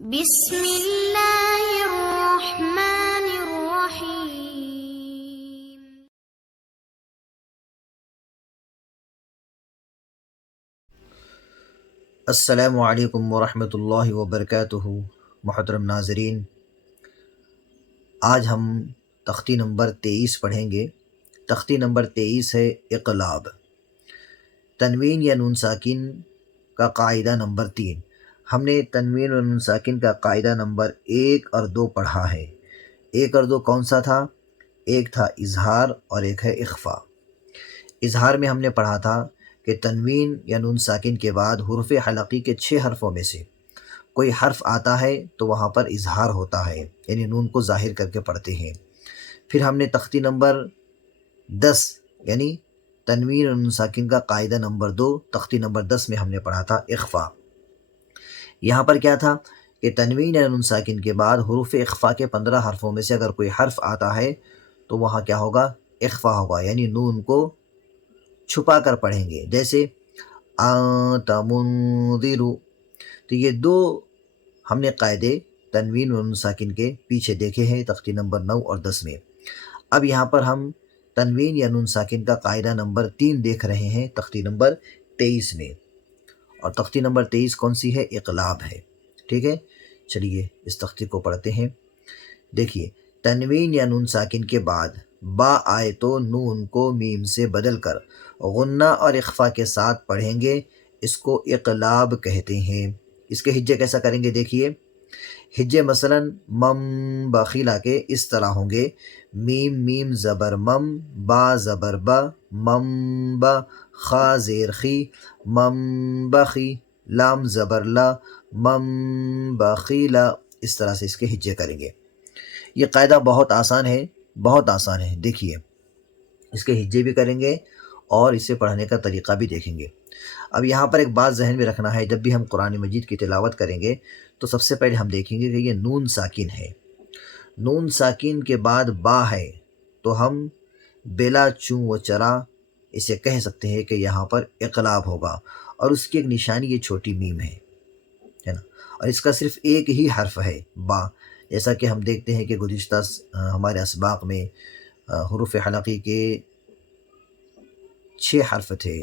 بسم اللہ الرحمن الرحیم۔ السلام علیکم ورحمۃ اللہ وبرکاتہ۔ محترم ناظرین، آج ہم تختی نمبر 23 پڑھیں گے۔ تختی نمبر 23 ہے اقلاب، تنوین یا نون ساکن کا قاعدہ نمبر 3۔ ہم نے تنوین اور نون ساکن کا قاعدہ نمبر 1 اور 2 پڑھا ہے۔ 1 اور 2 کون سا تھا؟ ایک تھا اظہار اور ایک ہے اخفا۔ اظہار میں ہم نے پڑھا تھا کہ تنوین یا نون ساکن کے بعد حروف حلقی کے 6 حرفوں میں سے کوئی حرف آتا ہے تو وہاں پر اظہار ہوتا ہے، یعنی نون کو ظاہر کر کے پڑھتے ہیں۔ پھر ہم نے تختی نمبر 10 یعنی تنوین اور نون ساکن کا قاعدہ نمبر 2 تختی نمبر 10 میں ہم نے پڑھا تھا اخفا۔ یہاں پر کیا تھا کہ تنوین یا نون ساکن کے بعد حروف اخفا کے 15 حرفوں میں سے اگر کوئی حرف آتا ہے تو وہاں کیا ہوگا؟ اخفا ہوگا، یعنی نون کو چھپا کر پڑھیں گے، جیسے انت منذر۔ تو یہ 2 ہم نے قاعدے تنوین و نون ساکن کے پیچھے دیکھے ہیں تختی نمبر 9 اور 10 میں۔ اب یہاں پر ہم تنوین یا نون ساکن کا قاعدہ نمبر 3 دیکھ رہے ہیں تختی نمبر 23 میں، اور تختی نمبر 23 کون سی ہے؟ اقلاب ہے۔ ٹھیک ہے، چلیے اس تختی کو پڑھتے ہیں۔ دیکھیے، تنوین یا نون ساکن کے بعد با آئے تو نون کو میم سے بدل کر غنہ اور اخفا کے ساتھ پڑھیں گے، اس کو اقلاب کہتے ہیں۔ اس کے ہجے کیسا کریں گے؟ دیکھیے، ہجے مثلا مم بخیلا کے اس طرح ہوں گے: میم میم زبر مم، با زبر با، مم با، خا زیر خی، مم بخی، لام زبر لا، مم بخیلا۔ اس طرح سے اس کے ہجے کریں گے۔ یہ قاعدہ بہت آسان ہے، بہت آسان ہے۔ دیکھیے، اس کے ہجے بھی کریں گے اور اسے پڑھنے کا طریقہ بھی دیکھیں گے۔ اب یہاں پر ایک بات ذہن میں رکھنا ہے، جب بھی ہم قرآن مجید کی تلاوت کریں گے تو سب سے پہلے ہم دیکھیں گے کہ یہ نون ساکن ہے۔ نون ساکن کے بعد با ہے تو ہم بلا چوں و چرا اسے کہہ سکتے ہیں کہ یہاں پر اقلاب ہوگا، اور اس کی ایک نشانی یہ چھوٹی میم ہے نا، اور اس کا صرف ایک ہی حرف ہے با، جیسا کہ ہم دیکھتے ہیں کہ گزشتہ ہمارے اسباق میں حروف حلقی کے 6 حرف تھے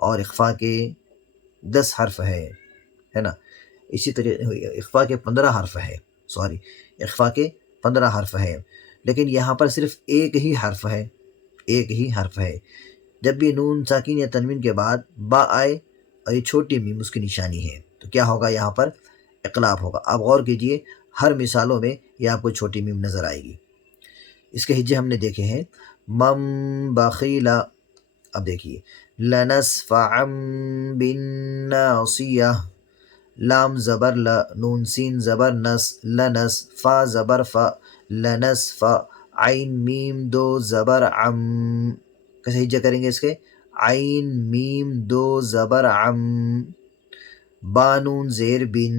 اور اخفا کے 10 حرف ہے نا۔ اسی طرح اخفا کے 15 حرف ہے، اخفا کے 15 حرف ہے، لیکن یہاں پر صرف ایک ہی حرف ہے، ایک ہی حرف ہے۔ جب بھی نون ساکن یا تنوین کے بعد با آئے اور یہ چھوٹی میم اس کی نشانی ہے تو کیا ہوگا؟ یہاں پر اقلاب ہوگا۔ آپ غور کیجئے، ہر مثالوں میں یہ آپ کو چھوٹی میم نظر آئے گی۔ اس کے ہجے ہم نے دیکھے ہیں: مم بخیلا۔ اب دیکھیے، لنسفعا بالناصیہ، لام زبر ل، نون سین زبر نس، لنس، فا زبر فا، لنسفع، عین میم 2 زبر عم۔ کیسے ہجے کریں گے اس کے؟ عین میم 2 زبر عم، با نون زیر بن،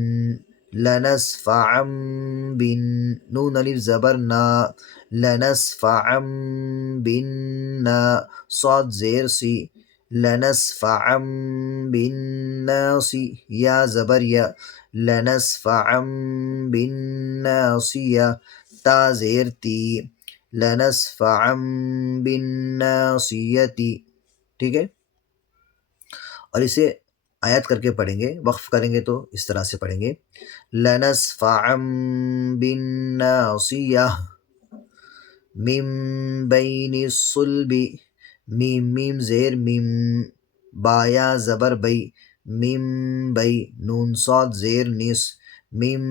لنسفعا بن، نون الف زبر نا، لنسفعا بالنا، صاد زیر سی، لنسفعا بالناصی، یا زبر یا، لنسفعا بالناصیہ، تا زیر تی، لنسفعا بالناصیتی۔ ٹھیک ہے، اور اسے آیت کر کے پڑھیں گے، وقف کریں گے تو اس طرح سے پڑھیں گے: لنسفعا بالناصیہ، من بین الصلب، میم میم زیر میم، بایا زبر بئی، من بئی، نون صاد زیر نس، من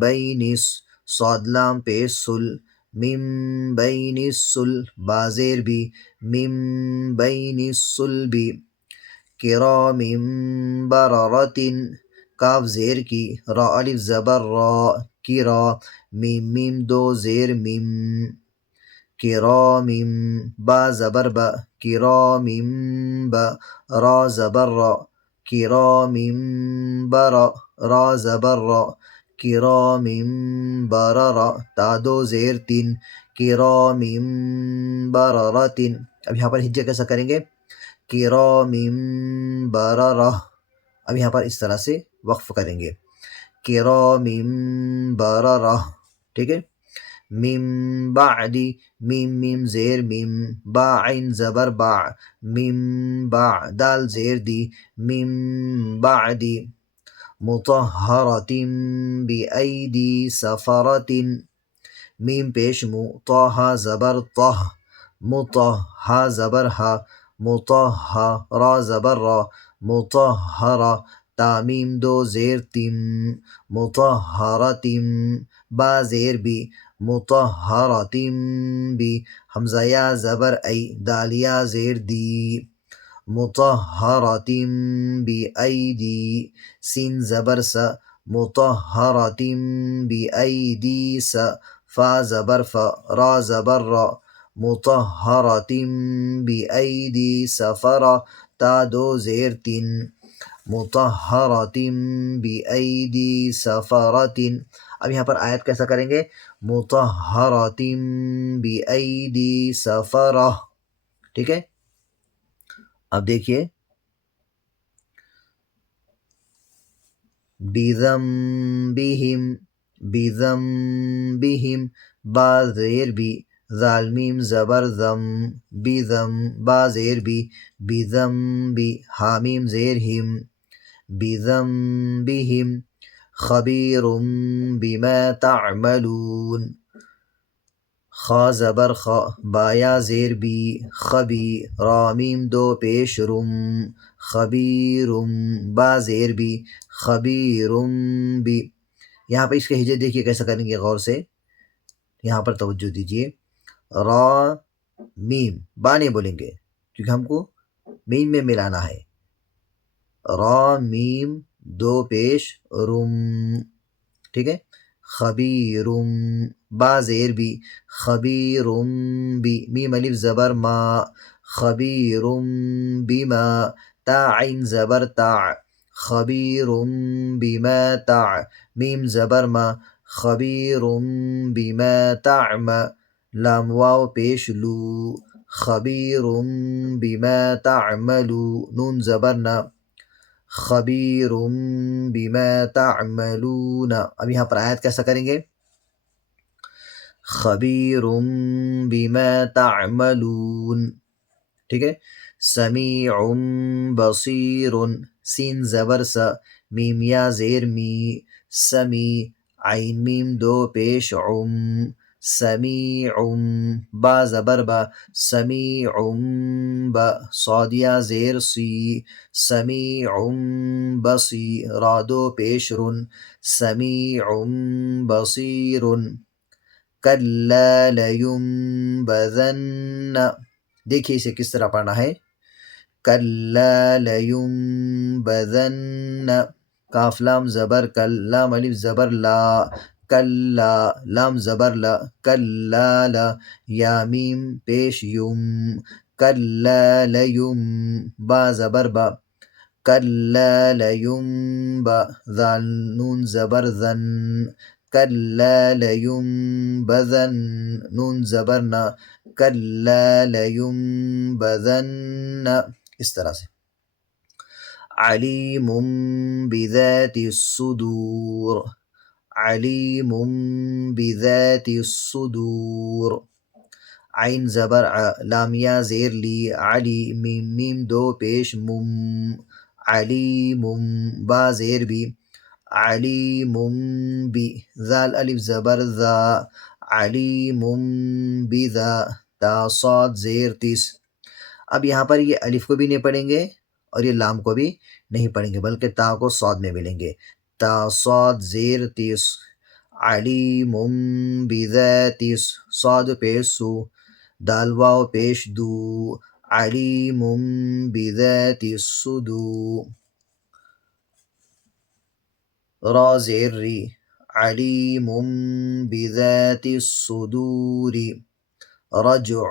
بینس، صاد لام پیش سل، من بین السل، با زیر بی، من بین الصلب، کرام بررۃ، کاف زیر کی، را الف زبر را، کرا، میم میم 2 زیر میم، کرام، با زبر با، کرام با، را زبر را، کرام برا، را زبر را، کرام بررا، تا 2 زیر 3، کرام بررۃ۔ اب یہاں پر ہجے کیسا کریں گے؟ کرام بررہ۔ اب یہاں پر اس طرح سے وقف کریں گے: کرام بررہ، ٹھیک ہے. من بعدی، میم میم زیر میم، با عین زبر با، من با دال زیر دی، من بعدی. مطہرۃ بأیدی سفرۃ، میم پیش مو، طہ زبر طہ، مطہ ہا زبر ہا، مطہا را زبر را، مطہرہ تامیم دو زیر تم، مطہرۃ با زیر بی، مطہرۃ بی حمزہ یا زبر ای، دال یا زیر دی، مطہرۃ بأیدی سین زبر سا، مطہرۃ بأیدی سا، فا زبر فا، را زبر را، مطہرۃ بأیدی سفرہ تا دو زیر تین، مطہرۃ بأیدی سفرۃ. اب یہاں پر آیت کیسا کریں گے؟ مطہرۃ بأیدی سفرہ، ٹھیک ہے. اب دیکھیے بذنبہم، بذنبہم با زیر بی، ذال میم زبر ذم، بذم با زیر بی، بذنبی حامیم زیر ہم، بذنبہم خبیر بما تعملون، خا زبر خا، با یا زیر بی، خبی را میم دو پیش رم، خبیر با زیر بی، خبیر بی. یہاں پہ اس کے ہجے دیکھیے کیسا کریں گے غور سے، یہاں پر توجہ دیجیے. را میم با نہیں بولیں گے کیونکہ ہم کو میم میں ملانا ہے. را میم دو پیش رم، ٹھیک ہے. خبیرم با زیر بی، خبیرم بی میم الف زبر ما، خبیرم بما تا عین زبر تا، خبیرم بما تا میم زبر ما، خبیرم بما تعم لام واو پیش لو، خبیرم بما تعملو نون زبر نا، خبیر بما تعملون. اب یہاں پر آیت کیسا کریں گے؟ خبیر بما تعملون، ٹھیک ہے. سمیع بصیر، سین زبر سا، میم یا زیر می، سمی عین میم دو پیش عم، سمیع با زبر با، سمیع با صاد یا زیر سی، سمیع بصی را دو پیش رن، سمیع بصیر. کلا لینبذن، دیکھیے اسے کس طرح پڑھنا ہے. کلا لینبذن، کاف لام زبر کل، لام الف زبر لا، کلا لام زبر لا، کلا لا یا میم پیش یم، کلا لیم با زبر با، کلا لینبا ذال نون زبر ذن، کلا لینبذن نون زبر نا، کلا لینبذن، اس طرح سے. علیم بذات الصدور، علیم بذات الصدور، عین زبر ع، لام یا زیر لی، علی میم میم دو پیش مم، علیم با زیر بی، علیم بی ذال الف زبر ذا، علیم بذا تا صاد زیر تیس. اب یہاں پر یہ الف کو بھی نہیں پڑھیں گے اور یہ لام کو بھی نہیں پڑھیں گے بلکہ تا کو صاد میں ملیں گے، تا صاد زیر تیس. علیم بذات صاد پیش سو، دال واو پیش دو، علیم بذات الصدور. را زیر ری، علیم بذات الصدور. رجع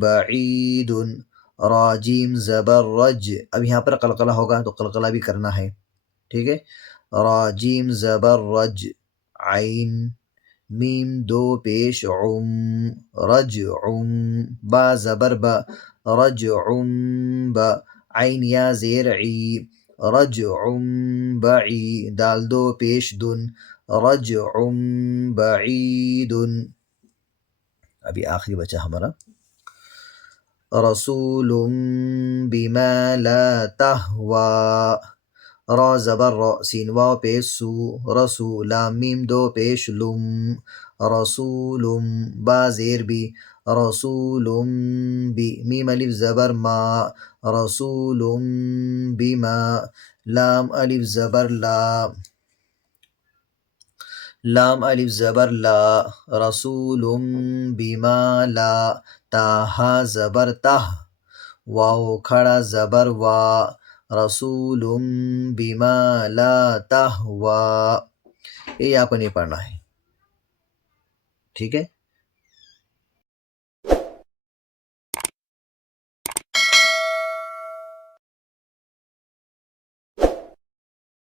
بعید، راجیم زبر رج، اب یہاں پر قلقلہ ہوگا تو قلقلہ بھی کرنا ہے، ٹھیک ہے. راجیم زبر رج، عین میم دو پیش عم، رجع با زبر با، رجع با عین یا زیر عی، رجع بعید، دال دو پیش دن، رجع بعید. ابھی آخری بچا ہمارا رسول بما لا تہوی، را زبر را، سین واو پیش سو، رسو، لام میم دو پیش لم، رسول، با زیر بی، رسول بی، میم الف زبر ما، رسول بما، لام الف زبر لا، لام الف زبر لا، رسول بما لا، تا ہا زبر تہ، واو کھڑا زبر وا، رسول بما لا تہوی. یہ آپ کو نہیں پڑھنا ہے، ٹھیک ہے.